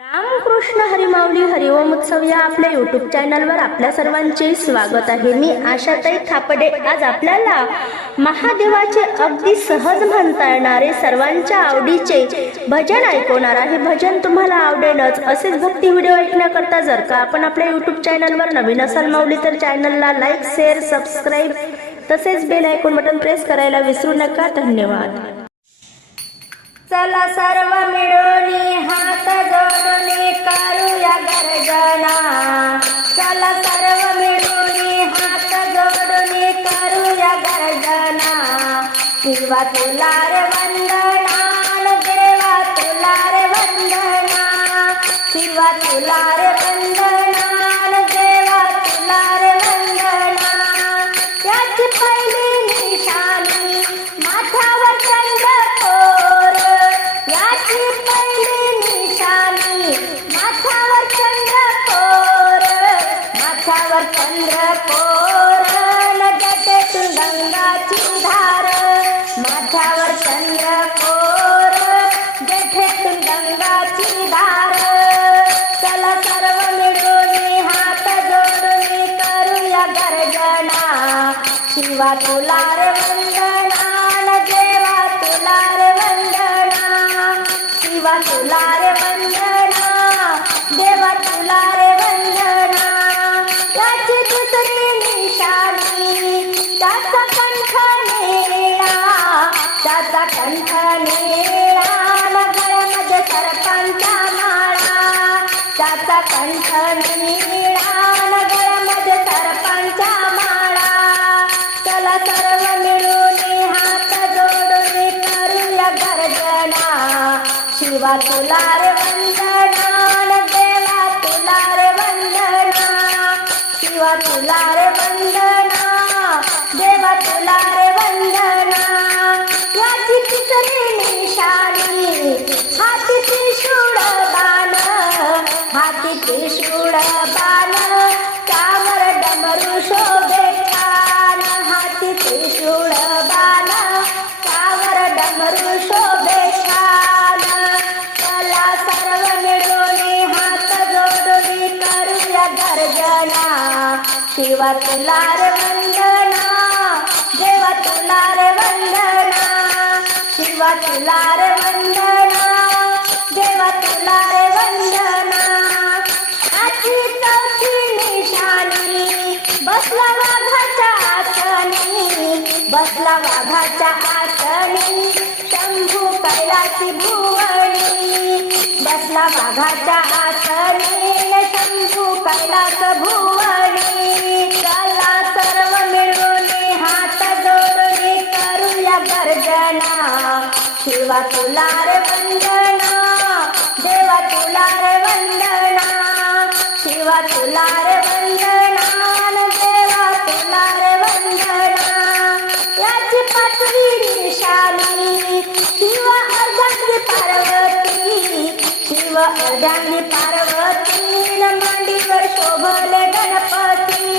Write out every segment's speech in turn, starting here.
रामकृष्ण हरिमावली हरिओम उत्सव या आपल्या युट्यूब चॅनलवर आपल्या सर्वांचे स्वागत आहे. मी आशाताई थापडे. आज आपल्याला महादेवाचे अगदी सहज म्हणता येणारे सर्वांच्या आवडीचे भजन ऐकवणार आहे. भजन तुम्हाला आवडेलच. असेच भक्ती व्हिडिओ ऐकण्याकरता जर का आपण आपल्या युट्यूब चॅनलवर नवीन असाल मावली तर चॅनलला लाईक शेअर सबस्क्राईब तसेच बेल ऐकून बटन प्रेस करायला विसरू नका. धन्यवाद. चला सर्व मिळून हात जोडून करूया गर्जना. चला सर्व मिळून हात जोडून करूया गर्जना. शिवा तुला रे वंदना देवा तुला रे वंदना. शिवा तुला रे वंदना. माथ्यावर चंद्रकोर नजतेतून गंगाची धार माथ्यावर चंद्रकोर जठेतून गंगाची धार चला सर्व मिळून हात जोडून करूया गर्जना. शिवा तुला रे त्याचा निळा नगरमध्ये माळा. चला सर्व मिळून हात जोडून करूया गर्जना. शिवा तुला रे वंदना देवा तुला रे वंदना. शिवा तुला रे वंदना देवा तुला रे वंदना. याची तिसरी निशाणी हाती बाण कावर डमरू शोभे छान हाती त्रिशूळ बाण त्यावर डमरू शोभे छान चला सर्व मिळून हात जोडून करूया गर्जना. शिवा तुला रे वंदना देवा तुला रे वंदना. शिवा तुला रे वंदना. बसला वाघाच्या आसनी शंभू कैलासी भुवणी बसला वाघाच्या आसनी शंभू कैलास भुवणी चला सर्व मिळून हात जोडून करूया गर्जना. शिवा तुला रे वंदना देवा तुला रे वंदना. शिवा तुला रे शिव पार्वती मांडीवर शोभले गणपती.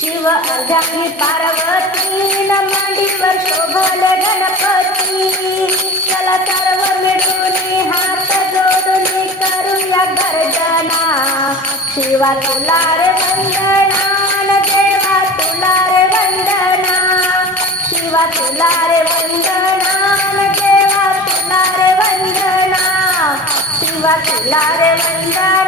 शिव अर्धांगी पार्वती मांडीवर शोभले गणपती. चला सर्व मिळून हात जोडून करूया गर्जना. शिवा तुला रे वंदना देवा तुला रे वंदना. शिवा तुला रे वंदना